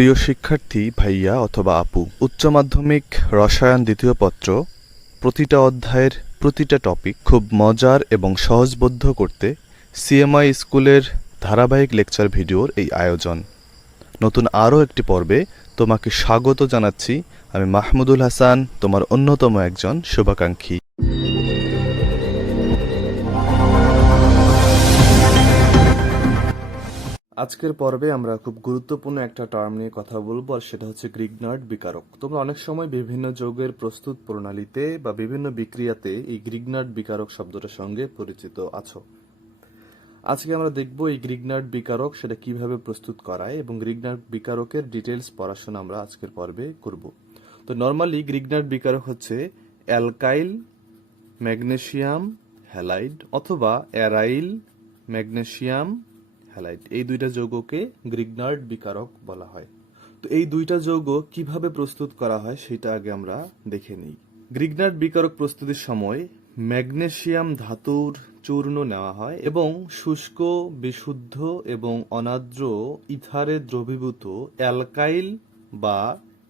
প্রিয় শিক্ষার্থী ভাইয়া অথবা আপু, উচ্চ মাধ্যমিক রসায়ন দ্বিতীয় পত্র প্রতিটা অধ্যায়ের প্রতিটা টপিক খুব মজার এবং সহজবোধ্য করতে সিএমআই স্কুলের ধারাবাহিক লেকচার ভিডিওর এই আয়োজন। নতুন আরও একটি পর্বে তোমাকে স্বাগত জানাচ্ছি। আমি মাহমুদুল হাসান, তোমার অন্যতম একজন শুভাকাঙ্ক্ষী। আজকের পর্বে আমরা খুব গুরুত্বপূর্ণ একটা টার্ম নিয়ে কথা বলবো, আর সেটা হচ্ছে গ্রিগনার্ড বিকারক। তোমরা অনেক সময় বিভিন্ন যৌগের প্রস্তুত প্রণালীতে বা বিভিন্ন বিক্রিয়াতে এই গ্রিগনার্ড বিকারক শব্দটার সঙ্গে পরিচিত আছো। আজকে আমরা দেখব এই গ্রিগনার্ড বিকারক সেটা কিভাবে প্রস্তুত করায় এবং গ্রিগনার্ড বিকারকের ডিটেলস পড়াশোনা আমরা আজকের পর্বে করব। তো নর্মালি গ্রিগনার্ড বিকারক হচ্ছে অ্যালকাইল ম্যাগনেসিয়াম হ্যালাইড অথবা অ্যারাইল ম্যাগনেসিয়াম হ্যালাইড, এই দুইটা যৌগকে গ্রিগনার্ড বিকারক বলা হয়। তো এই দুইটা যৌগ কিভাবে প্রস্তুত করা হয় সেটা আগে আমরা দেখে নিই। গ্রিগনার্ড বিকারক প্রস্তুতির সময় ম্যাগনেসিয়াম ধাতুর চূর্ণ নেওয়া হয় এবং শুষ্ক, বিশুদ্ধ এবং অনার্দ্র ইথারে দ্রবীভূত অ্যালকাইল বা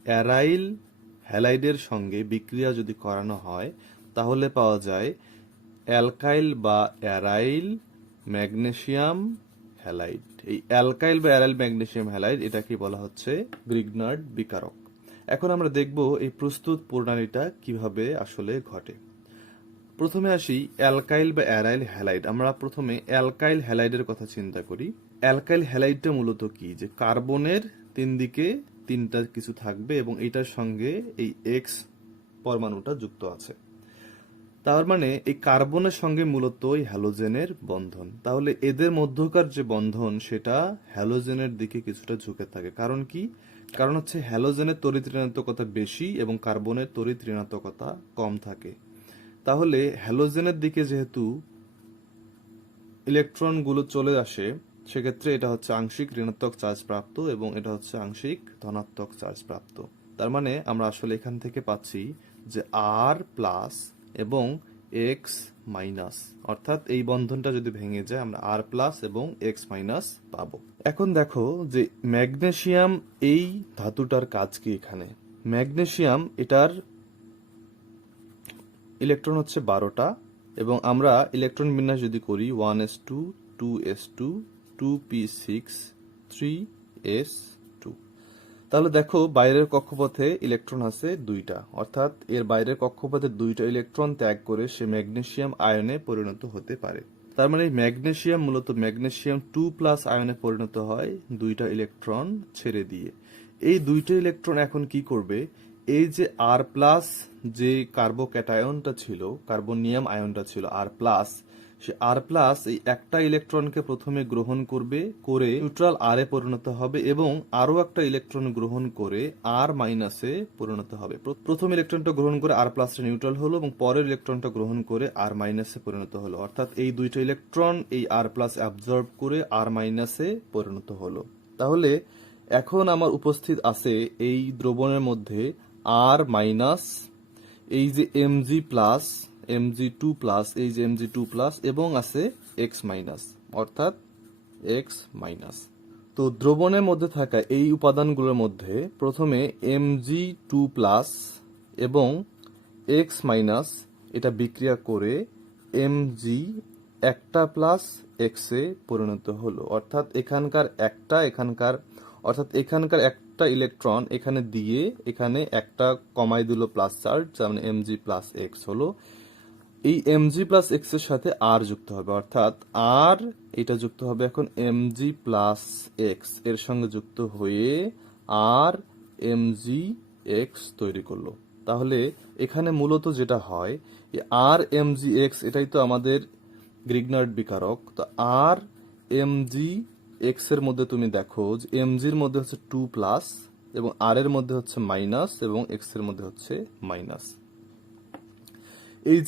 অ্যারাইল হ্যালাইডের সঙ্গে বিক্রিয়া যদি করানো হয় তাহলে পাওয়া যায় অ্যালকাইল বা অ্যারাইল ম্যাগনেসিয়াম হ্যালাইড। এই অ্যালকাইল বা অ্যারাইল ম্যাগনেসিয়াম হ্যালাইড এটাকে বলা হচ্ছে গ্রিগনার্ড বিকারক। এখন আমরা দেখব এই প্রস্তুত প্রণালীটা কিভাবে আসলে ঘটে। প্রথমে আসি অ্যালকাইল বা অ্যারাইল হ্যালাইড। আমরা প্রথমে অ্যালকাইল হ্যালাইডের কথা চিন্তা করি। অ্যালকাইল হ্যালাইডটা মূলত কি, যে কার্বনের তিন দিকে তিনটা কিছু থাকবে এবং এটার সঙ্গে এই এক্স পরমাণুটা যুক্ত আছে। তার মানে এই কার্বনের সঙ্গে মূলত এই হ্যালোজেনের বন্ধন। তাহলে এদের মধ্যকার যে বন্ধন সেটা হ্যালোজেনের দিকে কিছুটা ঝুঁকে থাকে। কারণ কি? কারণ হচ্ছে হ্যালোজেনের তড়িৎ ঋণাত্মকতা বেশি এবং কার্বনের তড়িৎ ঋণাত্মকতা কম থাকে। তাহলে হ্যালোজেনের দিকে যেহেতু ইলেকট্রনগুলো চলে আসে, সেক্ষেত্রে এটা হচ্ছে আংশিক ঋণাত্মক চার্জ প্রাপ্ত এবং এটা হচ্ছে আংশিক ধনাত্মক চার্জ প্রাপ্ত। তার মানে আমরা আসলে এখান থেকে পাচ্ছি যে আর প্লাস এবং এক্স মাইনাস, অর্থাৎ এই বন্ধনটা যদি ভেঙে যায় আমরা আর প্লাস এবং এক্স মাইনাস পাবো। এখন দেখো যে ম্যাগনেসিয়াম এই ধাতুটার কাজ কি। এখানে ম্যাগনেসিয়াম এটার ইলেকট্রন হচ্ছে 12টা এবং আমরা ইলেকট্রন বিন্যাস যদি করি 1s2 2s2 2p6 3s2, তাহলে দেখো বাইরের কক্ষপথে ইলেকট্রন আছে 2টা, অর্থাৎ এর বাইরের কক্ষপথে 2টা ইলেকট্রন ত্যাগ করে সে ম্যাগনেসিয়াম আয়নে পরিণত হতে পারে। তার মানে ম্যাগনেসিয়াম মূলত ম্যাগনেসিয়াম 2+ আয়নে পরিণত হয় 2টা ইলেকট্রন ছেড়ে দিয়ে। এই 2টা ইলেকট্রন এখন কি করবে, এই যে আর প্লাস যে কার্বোক্যাটায়নটা ছিল, কার্বনিয়াম আয়নটা ছিল আর প্লাস, সে আর প্লাস এই একটা ইলেকট্রনকে প্রথমে গ্রহণ করবে, করে নিউট্রাল আরে পরিণত হবে এবং আরো একটা ইলেকট্রন গ্রহণ করে আর মাইনাসে পরিণত হবে। প্রথম ইলেকট্রনটা গ্রহণ করে আর প্লাসটা নিউট্রাল হলো এবং পরের ইলেকট্রনটা গ্রহণ করে আর মাইনাসে পরিণত হলো, অর্থাৎ এই দুইটা ইলেকট্রন এই আর প্লাস অ্যাবজর্ব করে আর মাইনাসে পরিণত হলো। তাহলে এখন আমার উপস্থিত আছে এই দ্রবণের মধ্যে আর মাইনাস, এই যে এমজি প্লাস mg2+, এই যে mg2+ এবং আছে এক্স মাইনাস, অর্থাৎ এক্স মাইনাস। তো দ্রবণের মধ্যে থাকা এই উপাদানগুলোর মধ্যে প্রথমে mg2+ এবং এক্স মাইনাস এটা বিক্রিয়া করে mg একটা প্লাস এক্সে পরিণত হলো, অর্থাৎ এখানকার একটা ইলেকট্রন এখানে দিয়ে এখানে একটা কমাই দিল প্লাস চার্জ, মানে mg+x হলো। এই mg+x এর সাথে আর যুক্ত হবে, অর্থাৎ আর এটা যুক্ত হবে এখন mg+x এর সঙ্গে যুক্ত হয়ে আর mgx তৈরি করলো। তাহলে এখানে মূলত যেটা হয় আর mgx এটাই তো আমাদের গ্রিগনার্ড বিকারক। তো আর mgx এর মধ্যে তুমি দেখো যে mg এর মধ্যে হচ্ছে 2+ এবং আর এর মধ্যে হচ্ছে মাইনাস এবং এক্স এর মধ্যে হচ্ছে মাইনাস। এই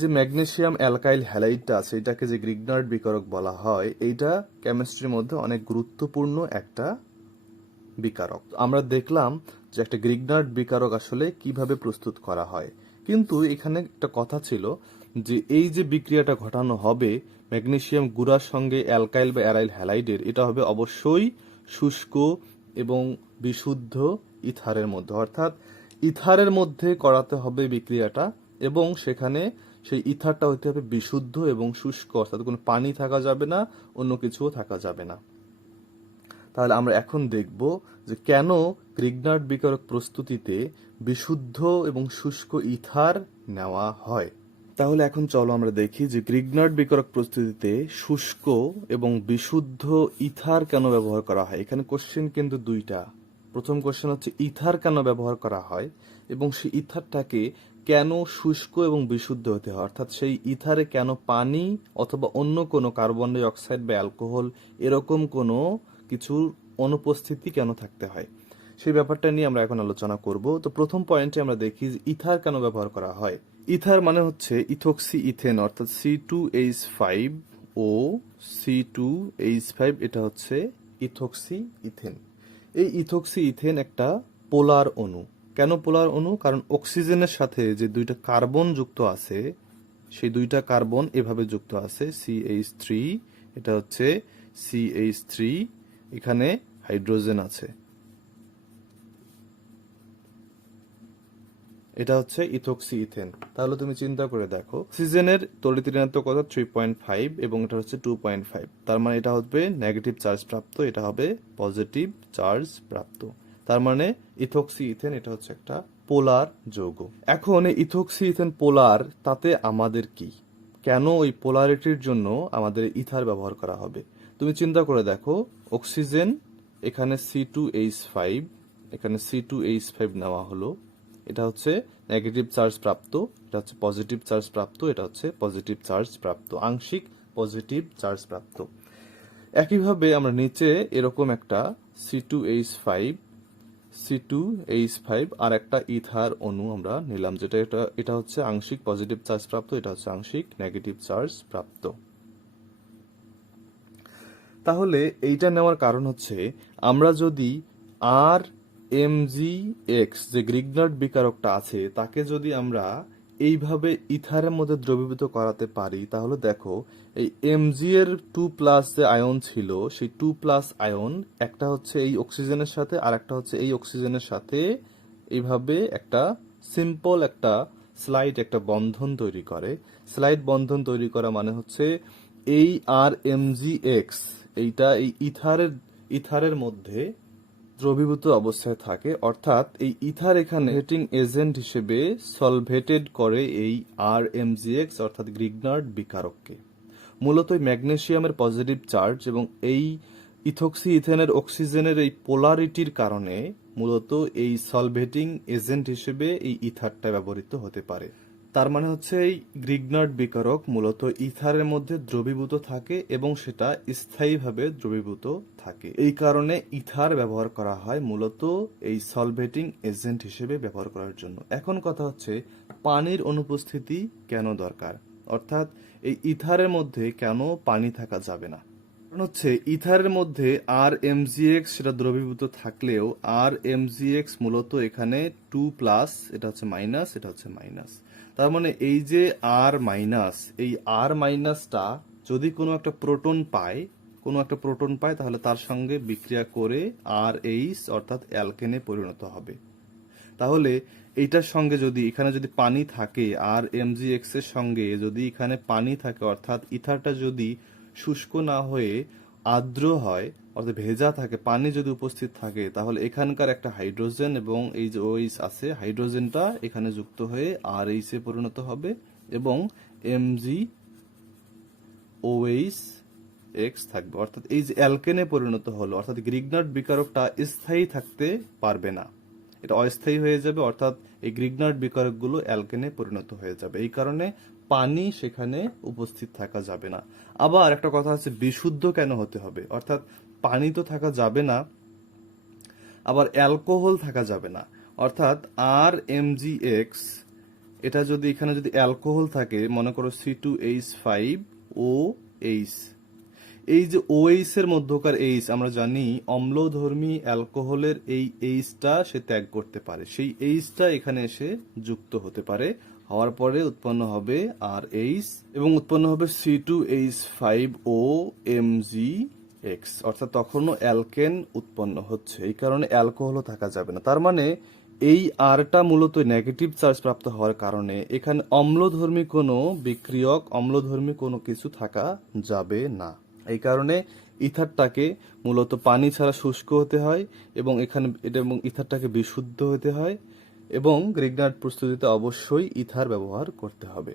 যে ম্যাগনেসিয়াম অ্যালকাইল হ্যালাইডটা আছে, এটাকে যে গ্রিগনার্ড বিকারক বলা হয়, এইটা কেমিস্ট্রির মধ্যে অনেক গুরুত্বপূর্ণ একটা বিকারক। আমরা দেখলাম যে একটা গ্রিগনার্ড বিকারক আসলে কিভাবে প্রস্তুত করা হয়, কিন্তু এখানে একটা কথা ছিল যে এই যে বিক্রিয়াটা ঘটানো হবে ম্যাগনেসিয়াম গুঁড়ার সঙ্গে অ্যালকাইল বা অ্যারাইল হ্যালাইডের, এটা হবে অবশ্যই শুষ্ক এবং বিশুদ্ধ ইথারের মধ্যে, অর্থাৎ ইথারের মধ্যে করাতে হবে বিক্রিয়াটা এবং সেখানে সেই ইথারটা হতে হবে বিশুদ্ধ এবং শুষ্ক, অর্থাৎ কোনো পানি থাকা যাবে না, অন্য কিছুও থাকা যাবে না। তাহলে আমরা এখন দেখব যে কেন গ্রিগনার্ড বিকারক প্রস্তুতিতে বিশুদ্ধ এবং শুষ্ক ইথার নেওয়া হয়। তাহলে এখন চলো আমরা দেখি যে গ্রিগনার্ড বিকারক প্রস্তুতিতে শুষ্ক এবং বিশুদ্ধ ইথার কেন ব্যবহার করা হয়। এখানে কোশ্চেন কিন্তু দুইটা। প্রথম কোশ্চেন হচ্ছে ইথার কেন ব্যবহার করা হয় এবং সেই ইথারটাকে কেন শুষ্ক এবং বিশুদ্ধ হতে হয়, অর্থাৎ সেই ইথারে কেন পানি অথবা অন্য কোনো কার্বন ডাই অক্সাইড বা অ্যালকোহল এরকম কোনো কিছুর অনুপস্থিতি কেন থাকতে হয়, সেই ব্যাপারটা নিয়ে আমরা এখন আলোচনা করব। তো প্রথম পয়েন্টে আমরা দেখি যে ইথার কেন ব্যবহার করা হয়। ইথার মানে হচ্ছে ইথক্সি ইথেন, অর্থাৎ C2H5 ও C2H5, এটা হচ্ছে ইথক্সি ইথেন। এই ইথক্সি ইথেন একটা পোলার অণু। কেন পোলার অণু? কারণ অক্সিজেনের সাথে যে দুইটা কার্বন যুক্ত আছে, সেই দুইটা কার্বন এভাবে যুক্ত আছে, CH3, এটা হচ্ছে CH3, এখানে হাইড্রোজেন আছে, এটা হচ্ছে ইথক্সি ইথেন। তাহলে তুমি চিন্তা করে দেখো, অক্সিজেনের তড়িৎ ঋণাত্মকতা 3.5 এবং এটা হচ্ছে 2.5, তার মানে এটা হবে নেগেটিভ চার্জ প্রাপ্ত, এটা হবে পজিটিভ চার্জ প্রাপ্ত। তার মানে ইথক্সি ইথেন এটা হচ্ছে একটা পোলার যৌগ। এখন এই ইথক্সি ইথেন পোলার, তাতে আমাদের কি, কেন ওই পোলারিটির জন্য আমাদের ইথার ব্যবহার করা হবে? তুমি চিন্তা করে দেখো, অক্সিজেন এখানে C2H5, এখানে C2H5 নেওয়া হলো, এটা হচ্ছে নেগেটিভ চার্জ প্রাপ্ত, এটা হচ্ছে পজিটিভ চার্জ প্রাপ্ত, এটা হচ্ছে পজিটিভ চার্জ প্রাপ্ত, আংশিক পজিটিভ চার্জ প্রাপ্ত। একইভাবে আমরা নিচে এরকম একটা C2H5 আর একটা ইথার অণু আমরা নিলাম, যেটা এটা হচ্ছে আংশিক পজিটিভ চার্জ প্রাপ্ত, এটা হচ্ছে আংশিক নেগেটিভ চার্জ প্রাপ্ত। তাহলে এইটা নেওয়ার কারণ হচ্ছে, আমরা যদি RMgX যে গ্রিগনার্ড বিকারকটা আছে তাকে যদি আমরা এইভাবে ইথারের মধ্যে দ্রবীভূত করাতে পারি, তাহলে দেখো এই Mg এর 2+ যে আয়ন ছিল, সেই 2+ আয়ন একটা হচ্ছে এই অক্সিজেনের সাথে আর একটা হচ্ছে এই অক্সিজেনের সাথে এইভাবে একটা সিম্পল একটা স্লাইড একটা বন্ধন তৈরি করে। স্লাইড বন্ধন তৈরি করা মানে হচ্ছে এই RMgX এইটা এই ইথারের মধ্যে দ্রবীভূত অবস্থায় থাকে, অর্থাৎ এই ইথার এখানে হেটিং এজেন্ট হিসেবে সলভেটেড করে এই RMgX অর্থাৎ গ্রিগনার্ড বিকারককে। মূলত ম্যাগনেসিয়ামের পজিটিভ চার্জ এবং এই ইথক্সি ইথেনের অক্সিজেনের এই পোলারিটির কারণে মূলত এই সলভেটিং এজেন্ট হিসেবে এই ইথারটা ব্যবহৃত হতে পারে। তার মানে হচ্ছে এই গ্রিগনার্ড বিকারক মূলত ইথারের মধ্যে দ্রবীভূত থাকে এবং সেটা স্থায়ীভাবে দ্রবীভূত থাকে। এই কারণে ইথার ব্যবহার করা হয় মূলত এই সলভেটিং এজেন্ট হিসেবে ব্যবহার করার জন্য। এখন কথা হচ্ছে পানির অনুপস্থিতি কেন দরকার, অর্থাৎ এই ইথারের মধ্যে কেন পানি থাকা যাবে না? কারণ হচ্ছে ইথারের মধ্যে RMgX সেটা দ্রবীভূত থাকলেও RMgX মূলত এখানে 2+, এটা হচ্ছে মাইনাস, এটা হচ্ছে মাইনাস। তার মানে এই যে এই R মাইনাসটা যদি কোনো একটা প্রোটন পায় তাহলে তার সঙ্গে বিক্রিয়া করে RH অর্থাৎ অ্যালকেনে পরিণত হবে। তাহলে এইটার সঙ্গে যদি এখানে যদি পানি থাকে, RMgX এর সঙ্গে যদি এখানে পানি থাকে, অর্থাৎ ইথারটা যদি শুষ্ক না হয়ে আর্দ্র হয়, অর্থাৎ ভেজা থাকে, পানি যদি উপস্থিত থাকে, তাহলে এখানকার একটা হাইড্রোজেন এবং এই যে OH আছে, হাইড্রোজেনটা এখানে যুক্ত হয়ে RH এ পরিণত হবে এবং MgOH থাকবে, অর্থাৎ এই যে অ্যালকেনে পরিণত হলো, অর্থাৎ গ্রিগনার্ড বিকারকটা স্থায়ী থাকতে পারবে না, এটা অস্থায়ী হয়ে যাবে, অর্থাৎ এই গ্রিগনার্ড বিকারকগুলো অ্যালকেনে পরিণত হয়ে যাবে। এই কারণে পানি সেখানে উপস্থিত থাকা যাবে না। আবার একটা কথা আছে, বিশুদ্ধ কেন হতে হবে, অর্থাৎ পানি তো থাকা যাবে না, আবার অ্যালকোহল থাকা যাবে না। অর্থাৎ RMgX এটা যদি এখানে যদি অ্যালকোহল থাকে, মনে করো C2H5OH, এই যে OH এর মধ্যকার H আমরা জানি অম্লধর্মী অ্যালকোহলের এই Hটা সে ত্যাগ করতে পারে, সেই Hটা এখানে এসে যুক্ত হতে পারে, হওয়ার পরে উৎপন্ন হবে RH এবং উৎপন্ন হবে C2H5OMg এক্স, অর্থাৎ তখনও অ্যালকেন উৎপন্ন হচ্ছে, এই কারণে অ্যালকোহলও থাকা যাবে না। তার মানে এই আরটা মূলত নেগেটিভ চার্জ প্রাপ্ত হওয়ার কারণে এখানে অম্লধর্মী কোনো বিক্রিয়ক, অম্লধর্মী কোনো কিছু থাকা যাবে না। এই কারণে ইথারটাকে মূলত পানি ছাড়া শুষ্ক হতে হয় এবং ইথারটাকে বিশুদ্ধ হতে হয় এবং গ্রিগনার্ড প্রস্তুতিতে অবশ্যই ইথার ব্যবহার করতে হবে।